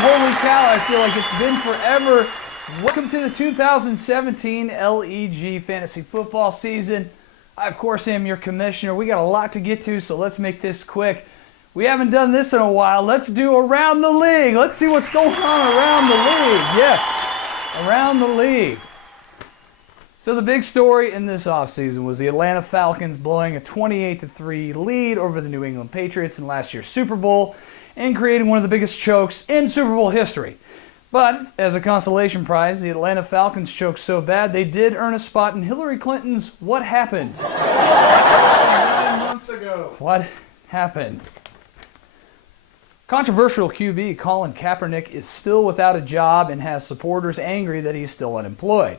Holy cow, I feel like it's been forever. Welcome to the 2017 L.E.G. Fantasy Football season. I, of course, am your commissioner. We got a lot to get to, so let's make this quick. We haven't done this in a while. Let's do Around the League. Let's see what's going on around the league. Yes, around the league. So the big story in this offseason was the Atlanta Falcons blowing a 28-3 lead over the New England Patriots in last year's Super Bowl, and creating one of the biggest chokes in Super Bowl history. But, as a consolation prize, the Atlanta Falcons choked so bad they did earn a spot in Hillary Clinton's What Happened? 9 months ago. What happened? Controversial QB Colin Kaepernick is still without a job and has supporters angry that he's still unemployed.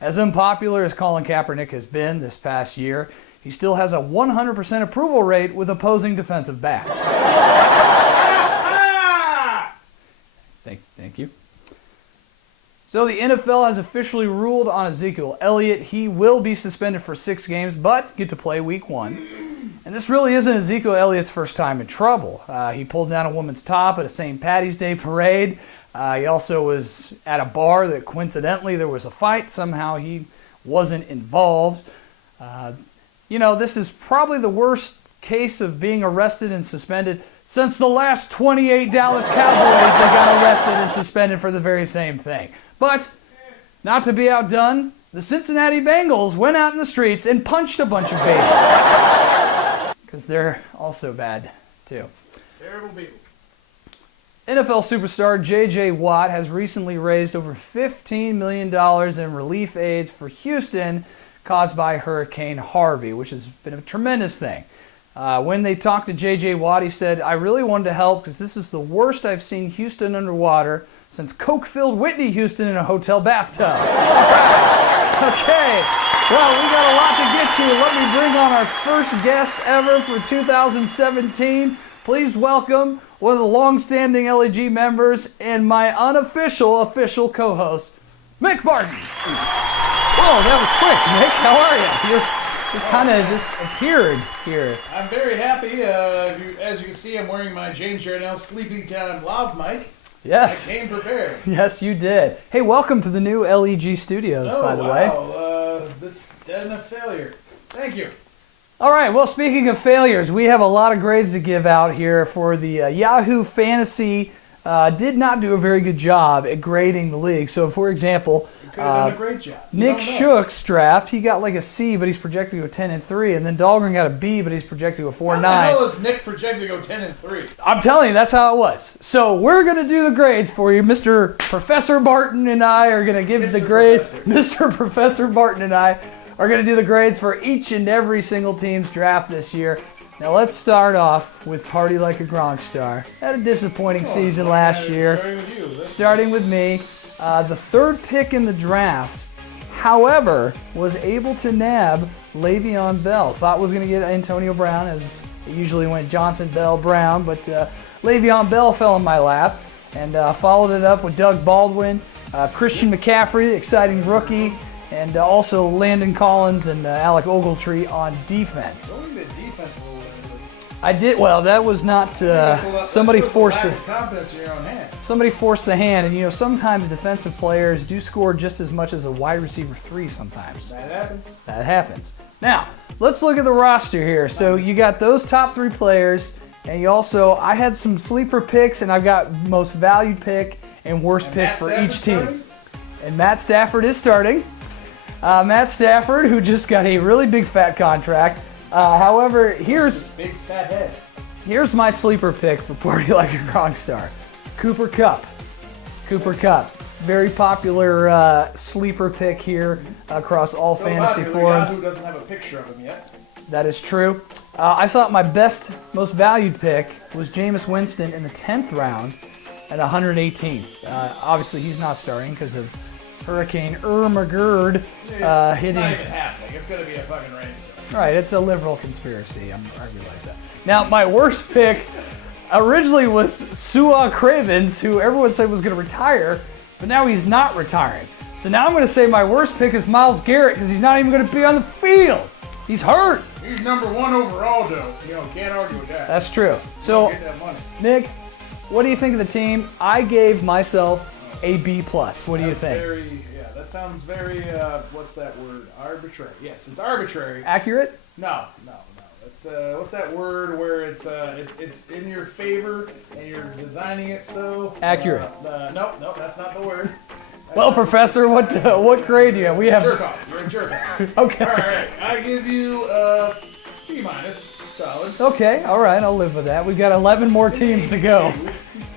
As unpopular as Colin Kaepernick has been this past year, he still has a 100% approval rate with opposing defensive backs. Thank you. So the NFL has officially ruled on Ezekiel Elliott. He will be suspended for 6 games, but get to play week 1. And this really isn't Ezekiel Elliott's first time in trouble. He pulled down a woman's top at a St. Patty's Day parade. He also was at a bar that coincidentally there was a fight. Somehow he wasn't involved. This is probably the worst case of being arrested and suspended since the last 28 Dallas Cowboys that got arrested and suspended for the very same thing. But, not to be outdone, the Cincinnati Bengals went out in the streets and punched a bunch of babies. Because they're also bad, too. Terrible people. NFL superstar J.J. Watt has recently raised over $15 million in relief aids for Houston caused by Hurricane Harvey, which has been a tremendous thing. When they talked to J.J. Watt, he said, "I really wanted to help because this is the worst I've seen Houston underwater since Coke-filled Whitney Houston in a hotel bathtub." Okay, well, we got a lot to get to. Let me bring on our first guest ever for 2017. Please welcome one of the long-standing L.E.G. members and my unofficial official co-host, Mick Barton. Whoa, that was quick, Mick. How are you? You kind of just appeared here. I'm very happy. As you can see, I'm wearing my James Jarnell Sleeping Time Loud mic. Yes. I came prepared. Yes, you did. Hey, welcome to the new LEG studios, by the way. Oh, wow. This isn't a failure. Thank you. All right, well, speaking of failures, we have a lot of grades to give out here for the Yahoo Fantasy. Did not do a very good job at grading the league. So, for example, could have done a great job. Nick Shook's draft, he got like a C, but he's projected to go 10-3, and then Dahlgren got a B, but he's projected to go 4-9. How the hell is Nick projected to go 10-3? I'm telling you, that's how it was. So we're going to do the grades for you. Mr. Professor Barton and I are going to give the grades. Mr. Professor Barton and I are going to do the grades for each and every single team's draft this year. Now let's start off with Party Like a Gronk Star. Had a disappointing season last year. Starting with me. The third pick in the draft, however, was able to nab Le'Veon Bell. Thought was going to get Antonio Brown, as it usually went Johnson, Bell, Brown, but Le'Veon Bell fell in my lap, and followed it up with Doug Baldwin, Christian McCaffrey, exciting rookie, and also Landon Collins and Alec Ogletree on defense. I did well. That was not somebody forced it. Confidence in your own hand. Somebody forced the hand, and sometimes defensive players do score just as much as a wide receiver 3 sometimes. That happens. Now, let's look at the roster here. So you got those top 3 players, and you also, I had some sleeper picks, and I've got most valued pick and worst pick for each team. And Matt Stafford is starting. Matt Stafford, who just got a really big fat contract. However, here's big fat head. Here's my sleeper pick for Party Like a Gronk Star. Cooper Kupp. Cooper Kupp. Very popular sleeper pick here across all fantasy forums. Yahoo doesn't have a picture of him yet. That is true. I thought my best, most valued pick was Jameis Winston in the 10th round at 118. Obviously, he's not starting because of Hurricane Irma Gerd It's not hitting. even happening. It's going to be a fucking rainstorm. Right, it's a liberal conspiracy. I realize that. Now, my worst pick originally was Sua Cravens, who everyone said was going to retire, but now he's not retiring. So now I'm going to say my worst pick is Myles Garrett because he's not even going to be on the field. He's hurt. He's number 1 overall, though. You know, can't argue with that. That's true. So, Get that money. Nick, what do you think of the team? I gave myself a B+. What do you think? That sounds very, what's that word? Arbitrary. Yes, it's arbitrary. Accurate? No. It's, what's that word where it's in your favor and you're designing it so? Accurate. Nope, that's not the word. Well, Professor, what grade do you have? We have. Jerk off. You're a jerk off. Okay. All right. I give you B-. Solid. Okay, all right, I'll live with that. We've got 11 more teams to go.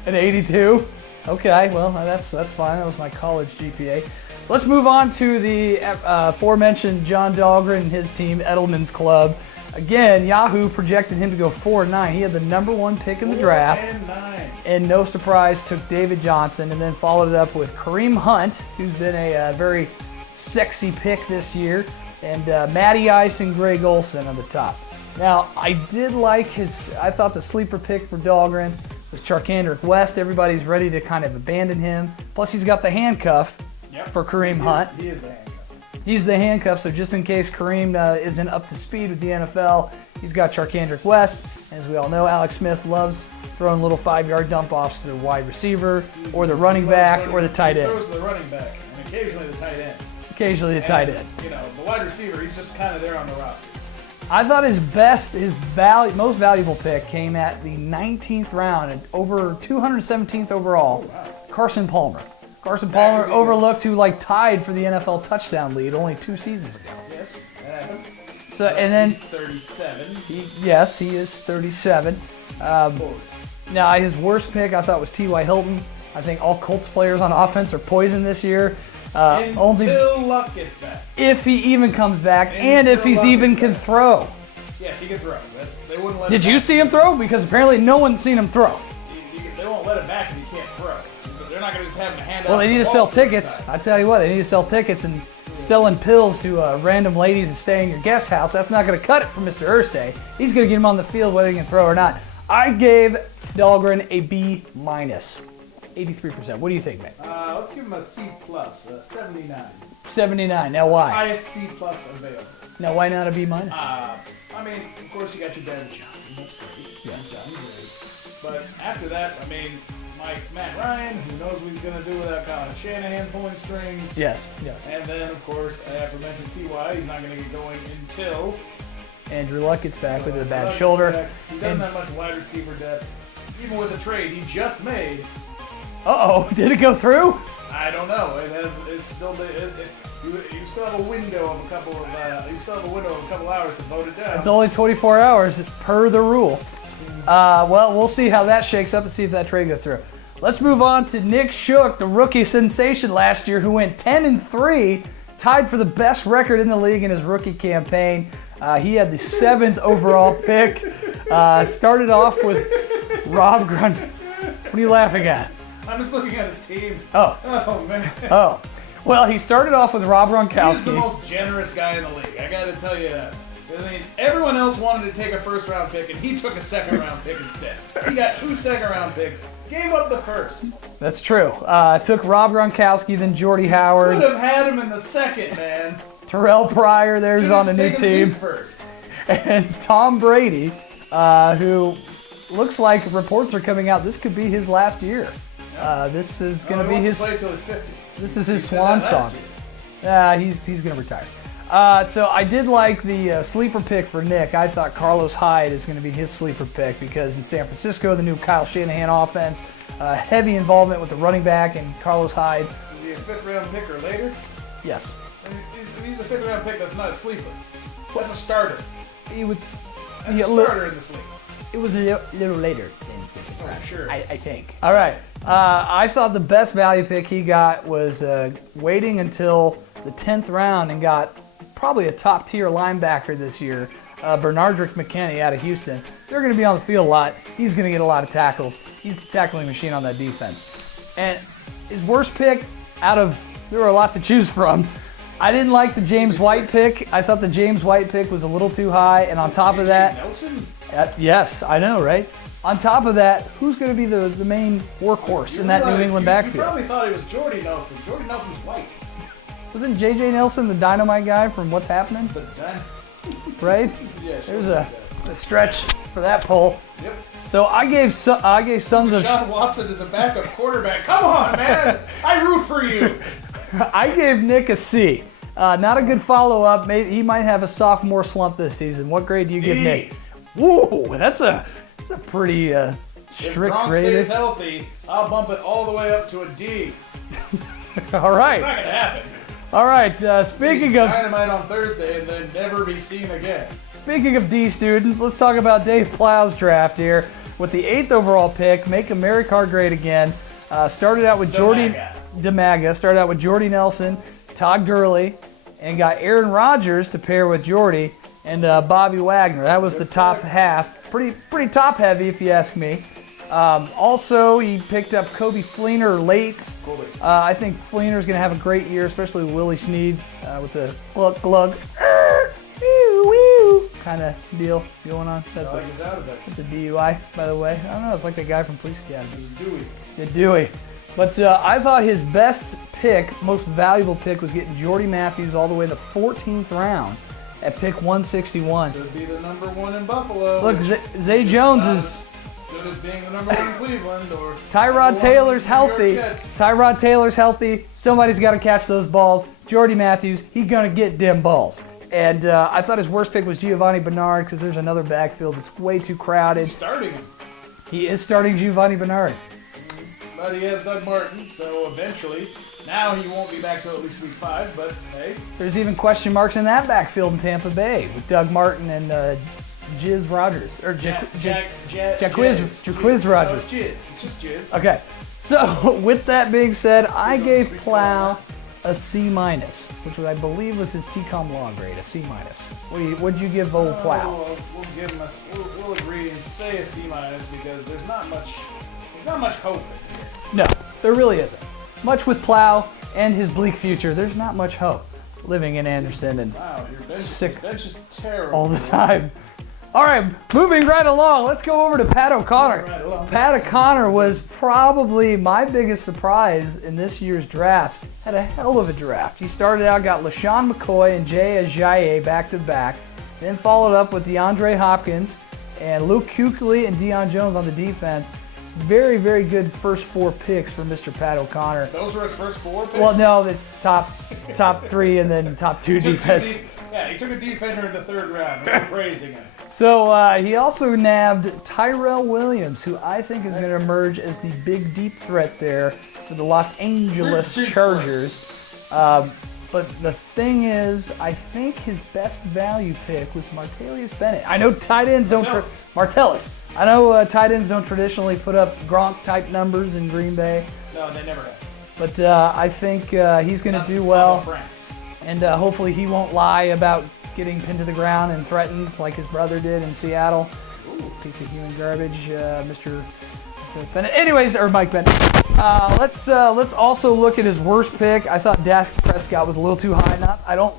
An 82. Okay, well, that's fine. That was my college GPA. Let's move on to the aforementioned John Dahlgren and his team, Edelman's Club. Again, Yahoo projected him to go 4-9. He had the number 1 pick in the draft. 4-9. And no surprise, took David Johnson and then followed it up with Kareem Hunt, who's been a very sexy pick this year, and Matty Ice and Greg Olson on the top. Now, I did like I thought the sleeper pick for Dahlgren was Charkandrick West. Everybody's ready to kind of abandon him. Plus, he's got the handcuff for Kareem Hunt. He is the handcuff. He's the handcuff, so just in case Kareem isn't up to speed with the NFL, he's got Charkandrick West. As we all know, Alex Smith loves throwing little 5-yard dump-offs to the wide receiver or the running back or the tight end. He throws to the running back and occasionally the tight end. Occasionally the tight end. You know, the wide receiver, he's just kind of there on the roster. I thought his most valuable pick came at the 19th round at over 217th overall. Oh, wow. Carson Palmer. Carson Palmer overlooked, who tied for the NFL touchdown lead only 2 seasons ago. Yes, that happened. So and then he's 37. he is 37. Now his worst pick I thought was T.Y. Hilton. I think all Colts players on offense are poisoned this year. Until Luck gets back. If he even comes back, and if he's even can throw. Yes, he can throw. They wouldn't let. Did you see him throw? Because apparently no one's seen him throw. They won't let him back if he can't throw. They're not going to just have him hand out. Well, they need to sell tickets. I tell you what, they need to sell tickets, and selling pills to random ladies and staying in your guest house. That's not going to cut it for Mr. Irsay. He's going to get him on the field whether he can throw or not. I gave Dahlgren a B-. 83%. What do you think, man? Let's give him a C+, 79. 79. Now why? Highest C+ available. Now why not a B-? I mean, of course you got your David Johnson. That's great. Yes. He's done great. But after that, I mean, Matt Ryan, who knows what he's going to do without Colin Shanahan pulling strings. Yes. And then, of course, after mentioned T.Y., he's not going to get going until Andrew Luck gets back with a bad shoulder. He doesn't have much wide receiver depth. Even with the trade he just made. Uh-oh, did it go through? I don't know. You still have a window of a couple of hours to vote it down. It's only 24 hours per the rule. Well, we'll see how that shakes up and see if that trade goes through. Let's move on to Nick Shook, the rookie sensation last year, who went 10-3, tied for the best record in the league in his rookie campaign. He had the 7th overall pick. Started off with Rob Grun. What are you laughing at? I'm just looking at his team. Oh, man. Oh. Well, he started off with Rob Gronkowski. He's the most generous guy in the league. I got to tell you that. I mean, everyone else wanted to take a first-round pick, and he took a second-round pick instead. He got 2 second-round picks, gave up the first. That's true. Took Rob Gronkowski, then Jordy Howard. Could have had him in the second, man. Terrell Pryor, there's on a new team. First. And Tom Brady, who looks like reports are coming out, this could be his last year. This is going to be his. Play till he's 50. This is his swan song. He's going to retire. So I did like the sleeper pick for Nick. I thought Carlos Hyde is going to be his sleeper pick because in San Francisco, the new Kyle Shanahan offense, heavy involvement with the running back and Carlos Hyde. Is he a 5th-round pick or later? Yes. He's a 5th-round pick. That's not a sleeper. That's a starter. He would. That's a starter in this league. It was a little later. Sure. I think. All right. I thought the best value pick he got was waiting until the 10th round and got probably a top-tier linebacker this year, Bernardrick McKinney out of Houston. They're going to be on the field a lot. He's going to get a lot of tackles. He's the tackling machine on that defense. And his worst pick out of there were a lot to choose from. I didn't like the James White pick. I thought the James White pick was a little too high. And on top of that, Nelson? Yes, I know, right? On top of that, who's going to be the main workhorse in that New England backfield? You probably thought it was Jordy Nelson. Jordy Nelson's white. Wasn't J.J. Nelson the dynamite guy from What's Happening? Right? Yeah, There's a stretch for that poll. Yep. So I gave Sons of... Sean Watson is a backup quarterback. Come on, man. I root for you. I gave Nick a C. Not a good follow-up. He might have a sophomore slump this season. What grade do you give Nick? Whoa, that's a pretty strict grade. If Gronk stays healthy, I'll bump it all the way up to a D. All right. It's not going to happen. All right, speaking of... Dynamite on Thursday and then never be seen again. Speaking of D students, let's talk about Dave Plow's draft here. With the 8th overall pick, make America Card great again. Started out with Jordy DeMaga. Started out with Jordy Nelson, Todd Gurley, and got Aaron Rodgers to pair with Jordy and Bobby Wagner. That was the top half. Pretty top heavy, if you ask me. Also, he picked up Kobe Fleener late. I think Fleener's going to have a great year, especially with Willie Snead with the glug kind of deal going on. That's a DUI, by the way. I don't know. It's like the guy from Police Academy. Dewey. But I thought his best pick, most valuable pick, was getting Jordy Matthews all the way to the 14th round at pick 161. Could be the number one in Buffalo. Look, Zay Jones is... Good as being the number one in Cleveland or... Tyrod Taylor's healthy. Tyrod Taylor's healthy. Somebody's got to catch those balls. Jordy Matthews, he's going to get them balls. And I thought his worst pick was Giovanni Bernard because there's another backfield that's way too crowded. He's starting him. He is starting Giovanni Bernard. But he has Doug Martin, so eventually, now he won't be back till at least week 5, but hey. There's even question marks in that backfield in Tampa Bay with Doug Martin and Jizz Rogers. Or Jaquiz Rogers. No, it's Jizz. It's just Jizz. Okay. So, with that being said, I gave Plow a C-, which I believe was his TCOM law grade, a C-. What'd you give old Plow? We'll give him we'll agree and say a C- because there's not much hope in here. No, there really isn't. Much with Plow and his bleak future, there's not much hope living in Anderson and sick bench is terrible all the time. All right, moving right along, let's go over to Pat O'Connor. Pat O'Connor was probably my biggest surprise in this year's draft. Had a hell of a draft. He started out, got LaShawn McCoy and Jay Ajayi back-to-back, then followed up with DeAndre Hopkins and Luke Kuechly and Deion Jones on the defense. Very, very good first 4 picks for Mr. Pat O'Connor. Those were his first 4 picks? Well, no, the top 3 and then top 2 defense. Yeah, he took a defender in the 3rd round. We're praising him. So he also nabbed Tyrell Williams, who I think is going to emerge as the big deep threat there for the Los Angeles Chargers. But the thing is, I think his best value pick was Martellus Bennett. I know tight ends don't... Martellus. I know tight ends don't traditionally put up Gronk-type numbers in Green Bay. No, they never have. But I think he's going to do well. And hopefully he won't lie about getting pinned to the ground and threatened like his brother did in Seattle. Ooh, piece of human garbage, Mr. Bennett. Anyways, or Mike Bennett. Let's also look at his worst pick. I thought Dak Prescott was a little too high. I don't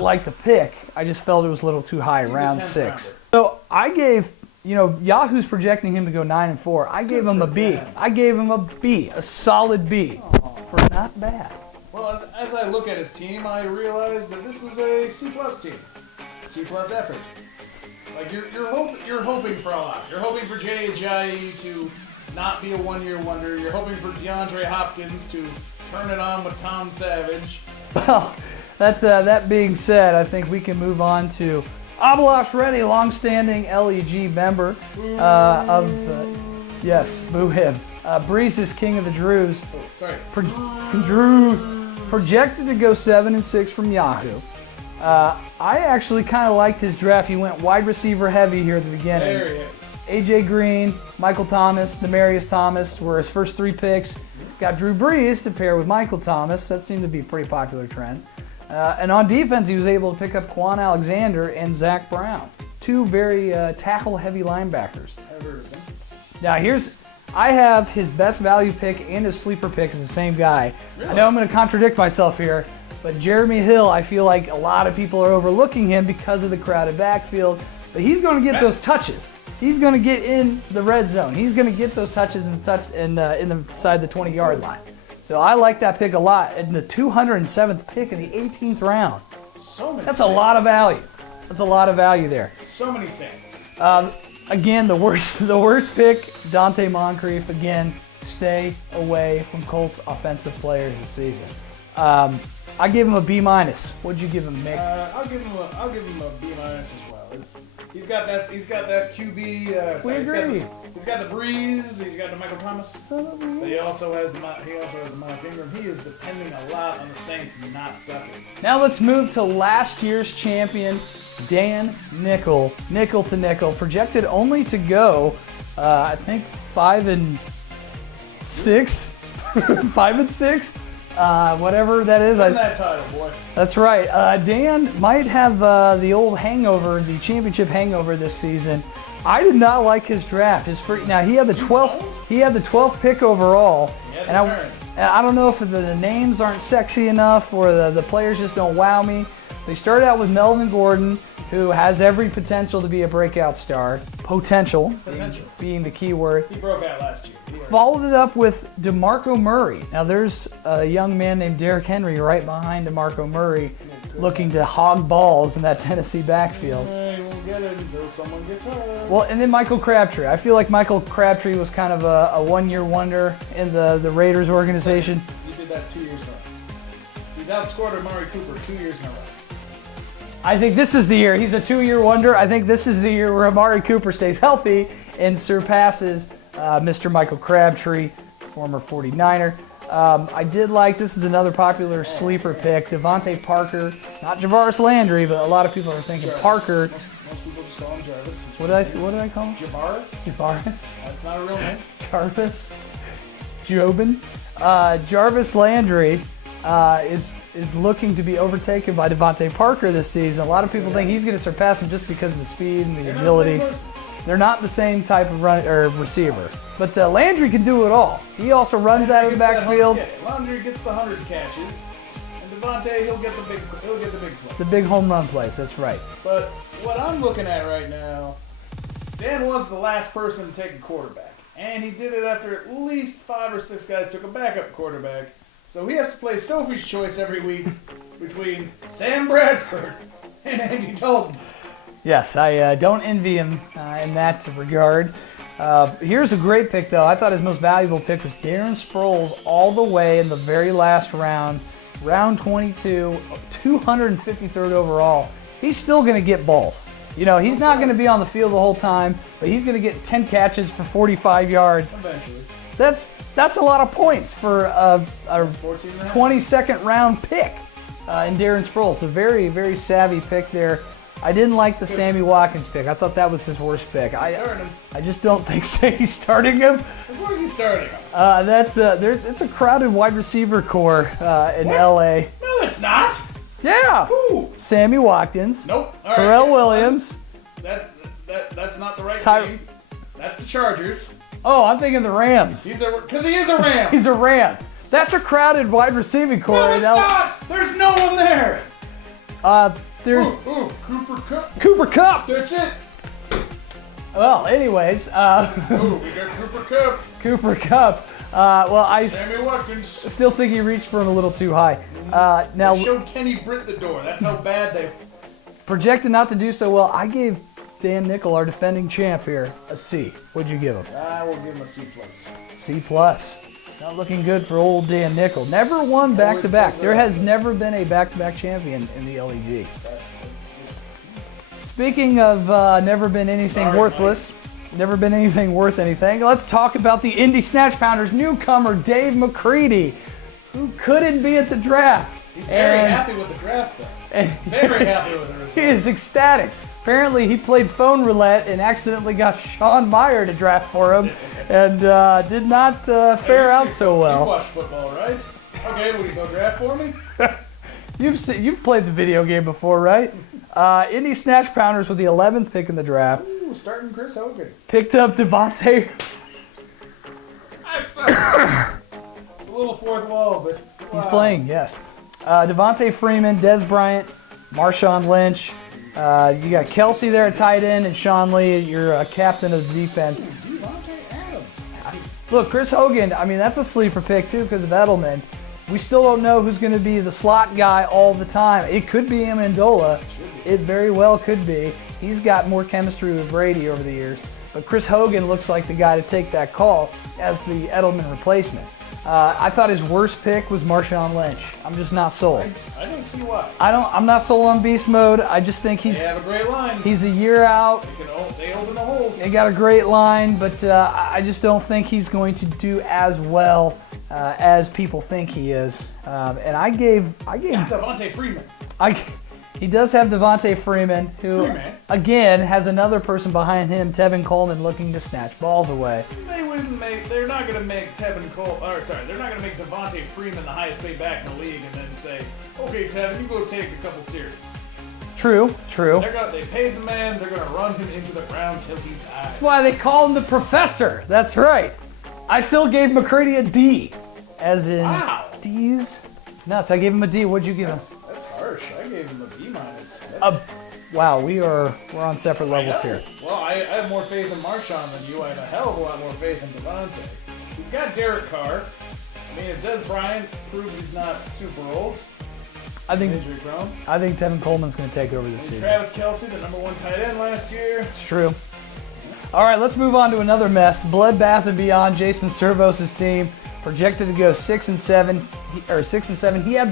like the pick. I just felt it was a little too high, round 6. So I gave, Yahoo's projecting him to go 9-4. I gave him a B. I gave him a B, a solid B, for not bad. Well, as I look at his team, I realize that this is a C+ team. C+ effort. Like you're hoping for a lot. You're hoping for Jay Ajayi to not be a one-year wonder. You're hoping for DeAndre Hopkins to turn it on with Tom Savage. Well, that being said, I think we can move on to Abalash Reddy, long-standing LEG member yes, boo him. Breeze is king of the Drews. Projected to go 7-6 from Yahoo. I actually kind of liked his draft. He went wide receiver heavy here at the beginning. There he is. AJ Green, Michael Thomas, Demaryius Thomas were his first 3 picks. Got Drew Brees to pair with Michael Thomas. That seemed to be a pretty popular trend. And on defense, he was able to pick up Quan Alexander and Zach Brown. 2 very tackle-heavy linebackers. Now I have his best value pick and his sleeper pick is the same guy. Really? I know I'm going to contradict myself here, but Jeremy Hill, I feel like a lot of people are overlooking him because of the crowded backfield. But he's going to get those touches. He's going to get in the red zone. He's going to get those touches in the side the 20-yard line. So I like that pick a lot. And the 207th pick in the 18th round. That's a lot of value. That's a lot of value there. So many Saints. Again, the worst pick, Dante Moncrief. Again, stay away from Colts offensive players this season. I give him a B-. What'd you give him, Mick? I'll give him a B- as well. He's got that QB. We agree. He's got the Breeze. He's got the Michael Thomas. But he also has the Mike Ingram. He is depending a lot on the Saints not sucking. Now let's move to last year's champion, Dan Nickel. Nickel to nickel, projected only to go, I think 5-6, 5-6, whatever that is. Win that title, boy. That's right. Dan might have the old hangover, the championship hangover this season. I did not like his draft. Now he had the 12th. He had the 12th pick overall, and I don't know if the names aren't sexy enough or the players just don't wow me. They started out with Melvin Gordon, who has every potential to be a breakout star. Potential. Being the key word. He broke out last year. Followed it up with DeMarco Murray. Now there's a young man named Derrick Henry right behind DeMarco Murray looking to hog balls in that Tennessee backfield. He won't get it until someone gets hurt. Well, and then Michael Crabtree. I feel like Michael Crabtree was kind of a one-year wonder in the Raiders organization. He did that 2 years in a row. He's outscored Amari Cooper 2 years in a row. I think this is the year. He's a 2-year wonder. I think this is the year where Amari Cooper stays healthy and surpasses Mr. Michael Crabtree, former 49er. I did like, this is another popular sleeper pick, Devontae Parker. Not Javaris Landry, but a lot of people are thinking Jarvis. Parker. Most people just call him Jarvis. What did I call him? Javaris? Javaris? That's not a real name. Jarvis? Jobin? Jarvis Landry is looking to be overtaken by Devontae Parker this season. A lot of people think he's going to surpass him just because of the speed and the agility. They're not the same type of receiver. But Landry can do it all. He also runs out of the backfield. Landry gets the 100 catches, and Devontae, he'll get the big play. The big home run plays, that's right. But what I'm looking at right now, Dan was the last person to take a quarterback. And he did it after at least 5 or 6 guys took a backup quarterback. So he has to play Sophie's choice every week between Sam Bradford and Andy Dalton. Yes, I don't envy him in that regard. Here's a great pick, though. I thought his most valuable pick was Darren Sproles all the way in the very last round, round 22, 253rd overall. He's still going to get balls. You know, he's not going to be on the field the whole time, but he's going to get 10 catches for 45 yards. Eventually. That's a lot of points for a 22nd round pick in Darren Sproles. A very, very savvy pick there. I didn't like the Sammy Watkins pick. I thought that was his worst pick. I just don't think he's starting him. Of course he's starting him. It's a crowded wide receiver core in L.A. No, it's not. Yeah. Who? Sammy Watkins. Nope. All Terrell right. Williams. That's not the right team. That's the Chargers. Oh, I'm thinking the Rams. Because he is a Ram. He's a Ram. That's a crowded wide receiving core. No, it's not. There's no one there. There's Cooper Kupp. Cooper Kupp. That's it. Well, anyways, we got Cooper Kupp. Cooper Kupp. I Sammy Watkins. still think he reached for him a little too high. Now They showed Kenny Britt the door. That's how bad they projected not to do so well. I gave Dan Nickel, our defending champ here, a C. What'd you give him? I will give him a C+. C+. Not looking good for old Dan Nickel. Never won back-to-back. There has never been a back-to-back champion in the LEG. Speaking of never been anything worthless, never been anything worth anything, let's talk about the Indy Snatch Pounders newcomer, Dave McCready, who couldn't be at the draft. He's very happy with the draft, though. Very happy with the result. He is ecstatic. Apparently, he played phone roulette and accidentally got Sean Meyer to draft for him, and did not fare out so well. You watch football, right? Okay, will you go draft for me? You've played the video game before, right? Indy Snatch Pounders with the 11th pick in the draft. Ooh, starting Chris Hogan. Picked up Devontae A little fourth wall, but wow. He's playing, yes. Devontae Freeman, Des Bryant, Marshawn Lynch. You got Kelsey there at tight end, and Sean Lee, your captain of the defense. Devontae Adams. Look, Chris Hogan, I mean, that's a sleeper pick, too, because of Edelman. We still don't know who's going to be the slot guy all the time. It could be Amendola. It very well could be. He's got more chemistry with Brady over the years. But Chris Hogan looks like the guy to take that call as the Edelman replacement. I thought his worst pick was Marshawn Lynch. I'm just not sold. I don't see why. I'm not sold on beast mode. I just think They have a great line. he's a year out. They open the holes. They got a great line, but I just don't think he's going to do as well as people think he is. And I gave Devontae Freeman. He does have Devontae Freeman, who again has another person behind him, Tevin Coleman, looking to snatch balls away. They're not going to make they're not going to make Devontae Freeman the highest paid back in the league and then say, okay, Tevin, you go take a couple series. True. They paid the man. They're going to run him into the ground till he dies. That's why they call him the professor. That's right. I still gave McCready a D, as in D's. Nuts. I gave him a D. What'd you give him? That's harsh. I gave him a B minus. Wow, we're on separate levels here. Well, I have more faith in Marshawn than you. I have a hell of a lot more faith in Devontae. He's got Derek Carr. I mean, if Des Bryant proves he's not super old, injury prone. I think Tevin Coleman's going to take over this season. Travis Kelce, the number 1 tight end last year. It's true. All right, let's move on to another mess. Bloodbath and Beyond, Jason Servos' team, projected to go 6-7. He had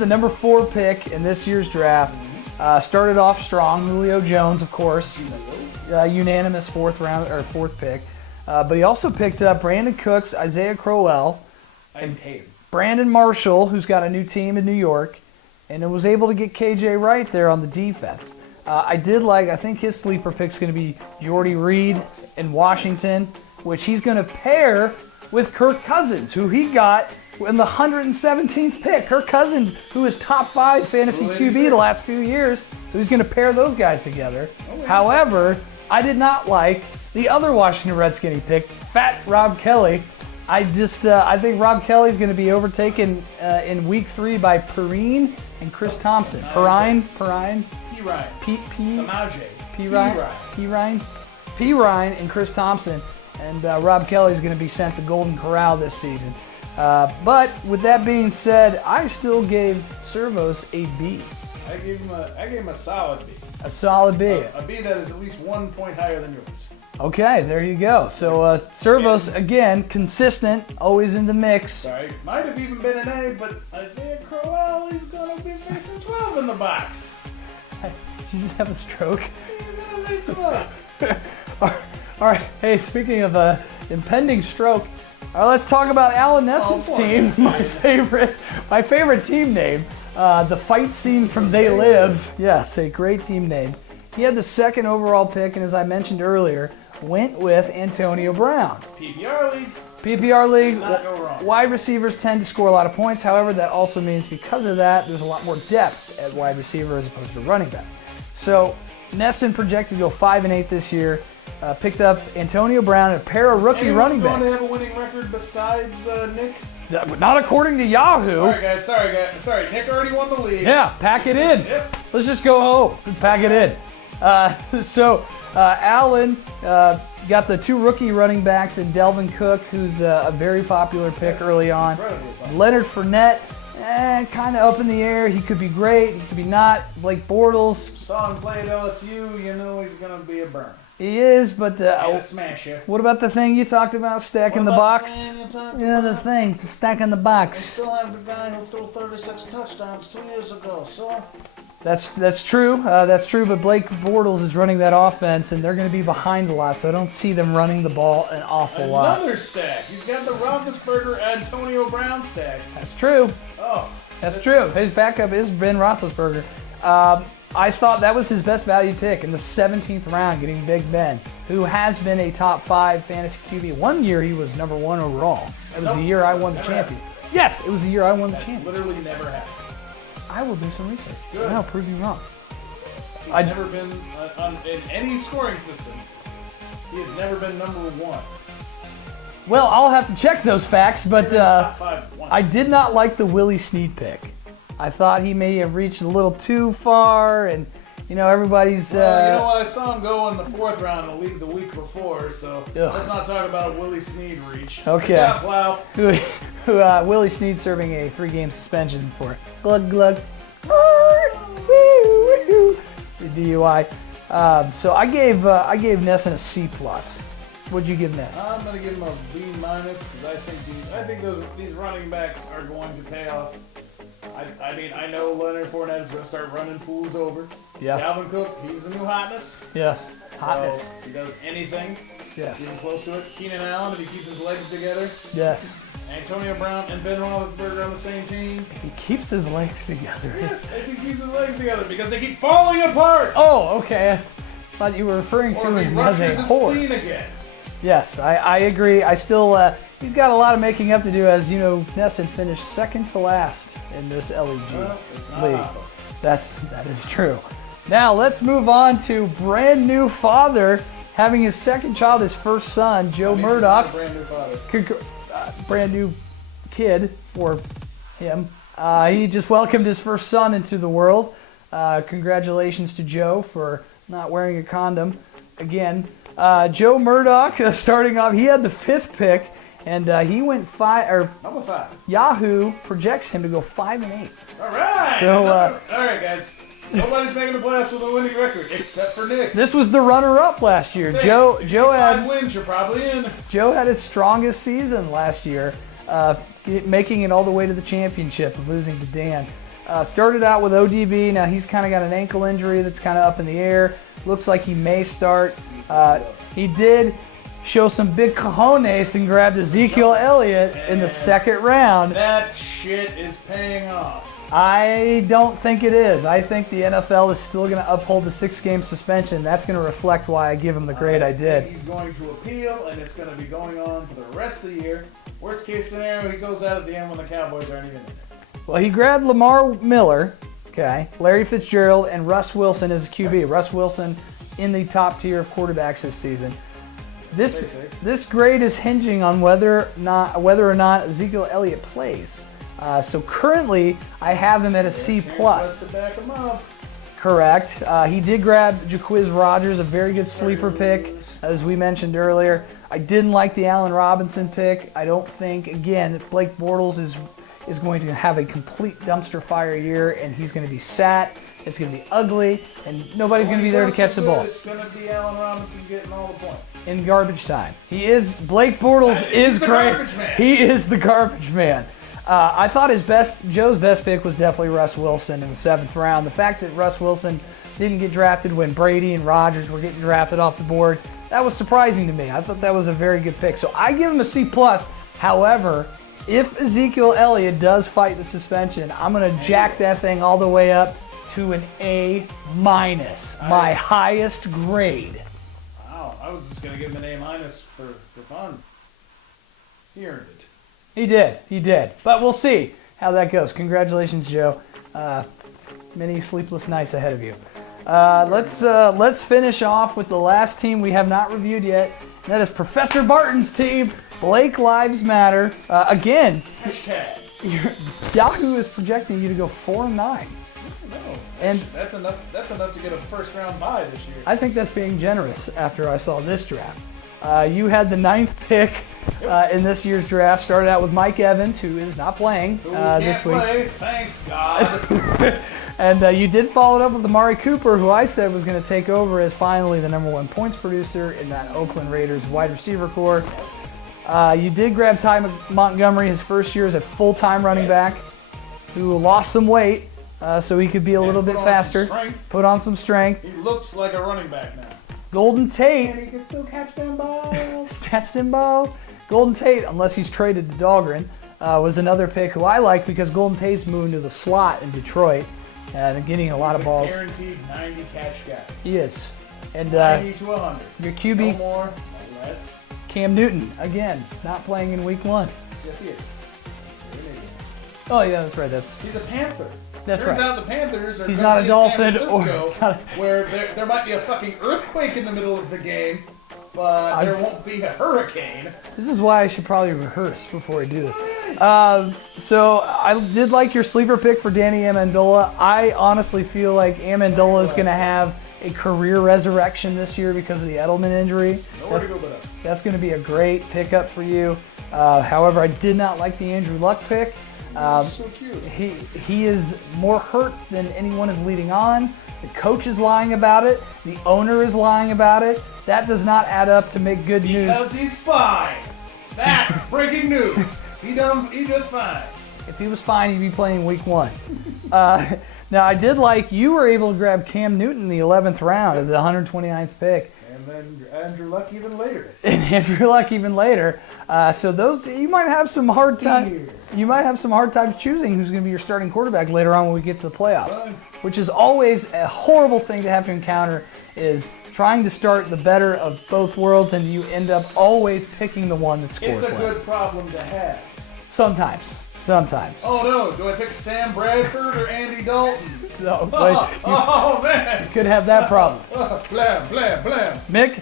the number 4 pick in this year's draft. Started off strong. Julio Jones, of course, unanimous 4th pick. But he also picked up Brandon Cooks, Isaiah Crowell, and Brandon Marshall, who's got a new team in New York, and was able to get KJ Wright there on the defense. I think his sleeper pick's going to be Jordy Reed in Washington, which he's going to pair with Kirk Cousins, who he got in the 117th pick. Kirk Cousins, who is top 5 fantasy QB the last few years, so he's going to pair those guys together. However, I did not like the other Washington Redskin he picked, Fat Rob Kelly. I think Rob Kelly's going to be overtaken in week 3 by Perrine and Chris Thompson. Perrine and Chris Thompson. And Rob Kelly's going to be sent to Golden Corral this season. But with that being said, I still gave Servos a B. I gave him a solid B. A solid B. A B that is at least 1 point higher than yours. Okay, there you go. So Servos, again, consistent, always in the mix. Sorry, might have even been an A, but Isaiah Crowell, he's going to be facing 12 in the box. Did you just have a stroke? He's going to face 12. All right. Hey, speaking of impending stroke, let's talk about Alan Nessen's team. My favorite team name, the fight scene from They Live. Yes, a great team name. He had the 2nd overall pick, and as I mentioned earlier, went with Antonio Brown. PPR league. Not go wrong. Wide receivers tend to score a lot of points. However, that also means because of that, there's a lot more depth at wide receiver as opposed to running back. So Nessen projected to go 5-8 this year. Picked up Antonio Brown and a pair of rookie running backs. Going to have a winning record besides Nick? Not according to Yahoo. Sorry, guys. Sorry, Nick already won the league. Yeah, pack it in. Yep. Let's just go home. Pack it in. Allen got the 2 rookie running backs in Delvin Cook, who's a very popular pick early on. Leonard Fournette, kind of up in the air. He could be great. He could be not. Blake Bortles. Saw him play at LSU. You know he's going to be a burn. He is, but smash you. What about the thing you talked about, stacking the box? The thing, to stack in the box. We still have the guy who threw 36 touchdowns 2 years ago, so... That's true. That's true, but Blake Bortles is running that offense, and they're going to be behind a lot, so I don't see them running the ball an awful lot. Another stack. He's got the Roethlisberger Antonio Brown stack. That's true. Oh. That's true. His backup is Ben Roethlisberger. I thought that was his best value pick in the 17th round, getting Big Ben, who has been a top 5 fantasy QB. 1 year he was number 1 overall. That was the year I won the champion. Yes, it was the year I won the champion. Literally never happened. I will do some research. Good. And I'll prove you wrong. He's never been in any scoring system. He has never been number 1. Well, I'll have to check those facts, but Top 5 once. I did not like the Willie Snead pick. I thought he may have reached a little too far, and everybody's. Well, you know what? I saw him go in the 4th round in the league the week before, so let's not talk about a Willie Snead reach. Okay. Yeah, plow. Who Willie Snead serving a 3-game suspension for glug glug. The DUI. So I gave Nesson a C+. What'd you give Ness? I'm gonna give him a B- because I think these running backs are going to pay off. I mean, I know Leonard Fournette is going to start running fools over. Yeah. Dalvin Cook, he's the new hotness. Yes. Hotness. So he does anything. Yes. Even close to it. Keenan Allen, if he keeps his legs together. Yes. Antonio Brown and Ben Roethlisberger on the same team. If he keeps his legs together. Yes, if he keeps his legs together because they keep falling apart. Oh, okay. I thought you were referring Or to if he him as ruptures a his whore. spleen again. Yes, I agree. I still, he's got a lot of making up to do. As you know, Nesson finished second to last in this LEG Well, it's not league. Apple. That is true. Now let's move on to brand new father having his second child, his first son, Joe Murdoch. Brand new father. Brand new kid for him. He just welcomed his first son into the world. Congratulations to Joe for not wearing a condom again. Joe Murdoch, starting off, he had the 5th pick, and he went Number 5. Yahoo projects him to go 5-8. All right. So, all right, guys. Nobody's making the playoffs with a winning record except for Nick. This was the runner-up last year. Joe If you get 5 had wins, you're probably in. Joe had his strongest season last year, making it all the way to the championship, losing to Dan. Started out with ODB. Now he's kind of got an ankle injury that's kind of up in the air. Looks like he may start. He did show some big cojones and grabbed Ezekiel Elliott in the 2nd round. That shit is paying off. I don't think it is. I think the NFL is still going to uphold the 6-game suspension. That's going to reflect why I give him the grade I did. He's going to appeal, and it's going to be going on for the rest of the year. Worst case scenario, he goes out at the end when the Cowboys aren't even in it. Well, he grabbed Lamar Miller, okay, Larry Fitzgerald, and Russ Wilson as QB. Russ Wilson in the top tier of quarterbacks this season. This grade is hinging on whether or not Ezekiel Elliott plays. So currently, I have him at a C+. To back him up. Correct. He did grab Jaquiz Rogers, a very good sleeper pick, as we mentioned earlier. I didn't like the Allen Robinson pick. I don't think, again, that Blake Bortles is going to have a complete dumpster fire year, and he's going to be sat. It's going to be ugly, and nobody's going to be there to catch the ball. It's going to be Allen Robinson getting all the points. In garbage time. Blake Bortles is great. He is the garbage man. I thought Joe's best pick was definitely Russ Wilson in the 7th round. The fact that Russ Wilson didn't get drafted when Brady and Rodgers were getting drafted off the board, that was surprising to me. I thought that was a very good pick. So I give him a C+. However, if Ezekiel Elliott does fight the suspension, I'm going to jack that thing all the way up to an A-, my highest grade. Wow, I was just going to give him an A- for fun. He earned it. He did. But we'll see how that goes. Congratulations, Joe. Many sleepless nights ahead of you. Let's finish off with the last team we have not reviewed yet. And that is Professor Barton's team, Blake Lives Matter. Again, Hashtag. Yahoo is projecting you to go 4-9. No, And that's enough to get a 1st round bye this year. I think that's being generous after I saw this draft. You had the 9th pick in this year's draft. Started out with Mike Evans, who is not playing this week. Play. Thanks, God. And you did follow it up with Amari Cooper, who I said was going to take over as finally the #1 points producer in that Oakland Raiders wide receiver core. You did grab Ty Montgomery his first year as a full-time running back, who lost some weight so he could be a little bit faster. Put on some strength. He looks like a running back now. Golden Tate. And he can still catch them balls. Stats and ball. Golden Tate, unless he's traded to Dahlgren, was another pick who I like because Golden Tate's moving to the slot in Detroit and getting a lot of balls. Guaranteed 90 catch guy. He is. And 90 to 100. your QB, No more, no less. Cam Newton, again, not playing in week 1. Yes, he is. Oh, yeah, that's right. He's a Panther. That's Turns right. out the Panthers are He's gonna not a be in Dolphin San or Francisco, he's not where there might be a fucking earthquake in the middle of the game, but there won't be a hurricane. This is why I should probably rehearse before I do this. So I did like your sleeper pick for Danny Amendola. I honestly feel like Amendola is going to have a career resurrection this year because of the Edelman injury. Nowhere to go but up. That's going to be a great pickup for you. However, I did not like the Andrew Luck pick. So cute. He is more hurt than anyone is leading on. The coach is lying about it. The owner is lying about it. That does not add up to make good news. Because he's fine. That's breaking news. He just fine. If he was fine, he'd be playing week 1. Now, I did like you were able to grab Cam Newton in the 11th round of the 129th pick. And then Andrew Luck even later. And Andrew Luck even later. So those you might have some hard time. You might have some hard times choosing who's going to be your starting quarterback later on when we get to the playoffs, Fine. which is always a horrible thing to have to encounter. Is trying to start the better of both worlds, and you end up always picking the one that scores It's a less. good problem to have. Sometimes. Oh no, do I pick Sam Bradford or Andy Dalton? No, but Oh man! you could have that problem. Blam, blam, blam. Mick,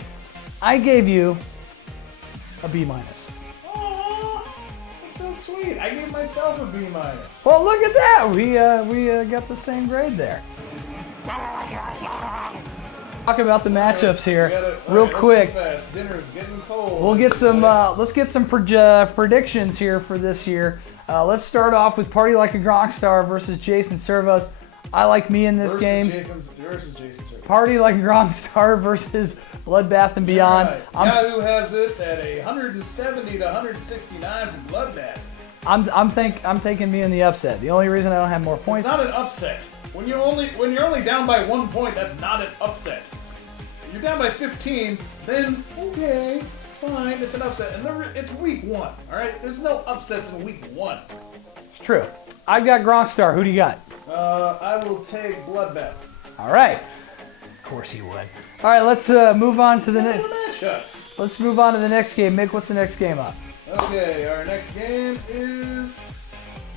I gave you a B-. Oh, that's so sweet. I gave myself a B-. Well, look at that. We got the same grade there. Talk about the matchups here real quick. Fast. Dinner's getting cold. We'll get some. Let's get some predictions here for this year. Let's start off with Party Like a Gronkstar versus Jason Servos. I like me in this game. Versus Jason Servos. Party Like a Gronkstar versus Bloodbath and Beyond. Right. Yahoo has this at a 170 to 169 for Bloodbath. I'm taking me in the upset. The only reason I don't have more points. It's not an upset. When you're only down by 1 point, that's not an upset. If you're down by 15, then okay, fine, it's an upset. And it's week 1, all right? There's no upsets in week 1. It's true. I've got Gronkstar. Who do you got? I will take Bloodbath. All right. Of course he would. All right, let's move on to the next. Matchups. Let's move on to the next game. Mick, what's the next game up? Okay, our next game is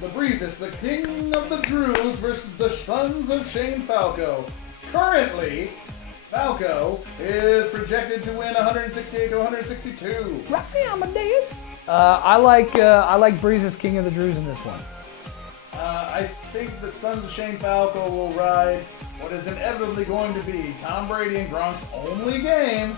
the Breezes, the King of the Drews versus the Sons of Shane Falco. Currently, Falco is projected to win 168 to 162. Right, Amadeus. I like Breeze's King of the Drews in this one. I think that Sons of Shane Falco will ride what is inevitably going to be Tom Brady and Gronk's only game.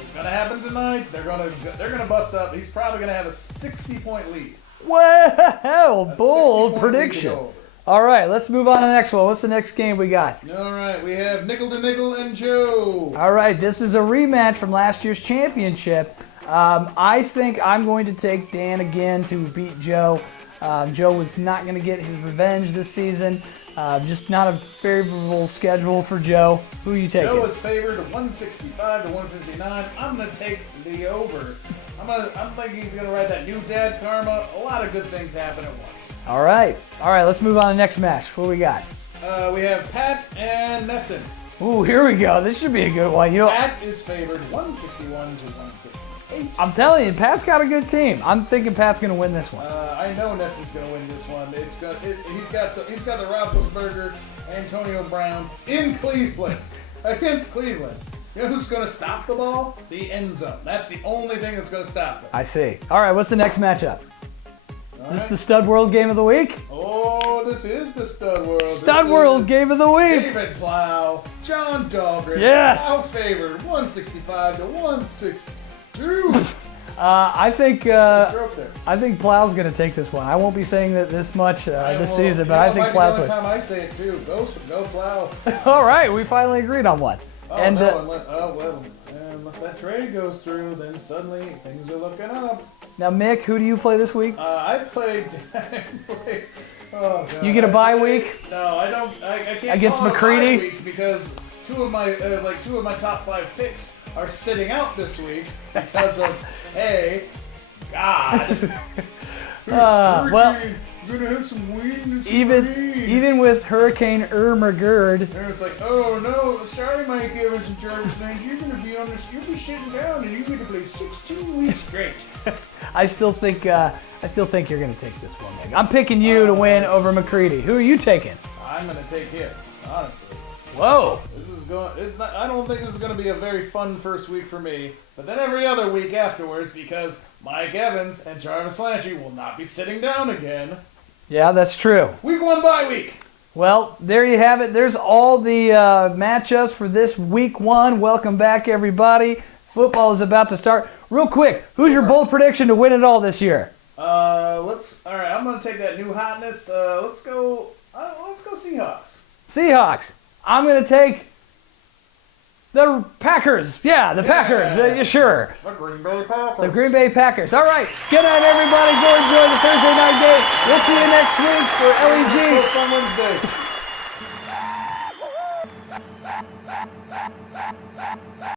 It's gonna happen tonight. They're gonna bust up. He's probably gonna have a 60-point lead. Well, bold 60-point prediction. lead to go over. All right, let's move on to the next one. What's the next game we got? All right, we have Nickel to Nickel and Joe. All right, this is a rematch from last year's championship. I think I'm going to take Dan again to beat Joe. Joe was not going to get his revenge this season. Just not a favorable schedule for Joe. Who are you taking? Joe is favored 165 to 159. I'm going to take the over. I'm thinking he's going to ride that new dad karma. A lot of good things happen at once. All right, let's move on to the next match. What do we got? We have Pat and Nesson. Ooh, here we go. This should be a good one. You know, Pat is favored 161 to 158. I'm telling you, Pat's got a good team. I'm thinking Pat's going to win this one. I know Nesson's going to win this one. He's got the Roethlisberger, Antonio Brown in Cleveland against Cleveland. You know who's going to stop the ball? The end zone. That's the only thing that's going to stop them. I see. All right, what's the next matchup? All This right. the Stud World Game of the Week? Oh, this is the Stud World. Stud This World is Game of the Week! David Plow, John Dahlgren. Yes! Plow favored 165 to 162. I think Stroke there. Plow's going to take this one. I won't be saying that this much this season, but I think Plow's Plow's the will. only time I say it too. Go Plow. All right, we finally agreed on one. Oh, And no, unless that trade goes through, then suddenly things are looking up. now, Mick, who do you play this week? I played. Oh, God. You get a bye week? No, I don't. I can't. Against call it a McCready? bye week because two of my top 5 picks are sitting out this week because of God. Well, You're gonna have some wind and some even rain. with Hurricane Irma Gerd, And it's like, oh no, sorry, Mike Evans and Jarvis Lane, you're gonna be on this. You'll be sitting down and you're gonna play 16 weeks straight. I still think you're going to take this one, Mick. I'm picking you to win over McCready. Who are you taking? I'm gonna take him, honestly. Whoa. This is going. It's not. I don't think this is going to be a very fun first week for me. But then every other week afterwards, because Mike Evans and Jarvis Landry will not be sitting down again. Yeah, that's true. Week 1 bye week. Well, there you have it. There's all the matchups for this week 1. Welcome back, everybody. Football is about to start. Real quick, who's your bold prediction to win it all this year? All right, I'm gonna take that new hotness. Let's go Seahawks. Seahawks. I'm going to take the Packers. Yeah, the Packers. Yeah, sure. The Green Bay Packers. The Green Bay Packers. All right. Good night, everybody. Go enjoy the Thursday night game. We'll see you next week for LEG. Someone's day.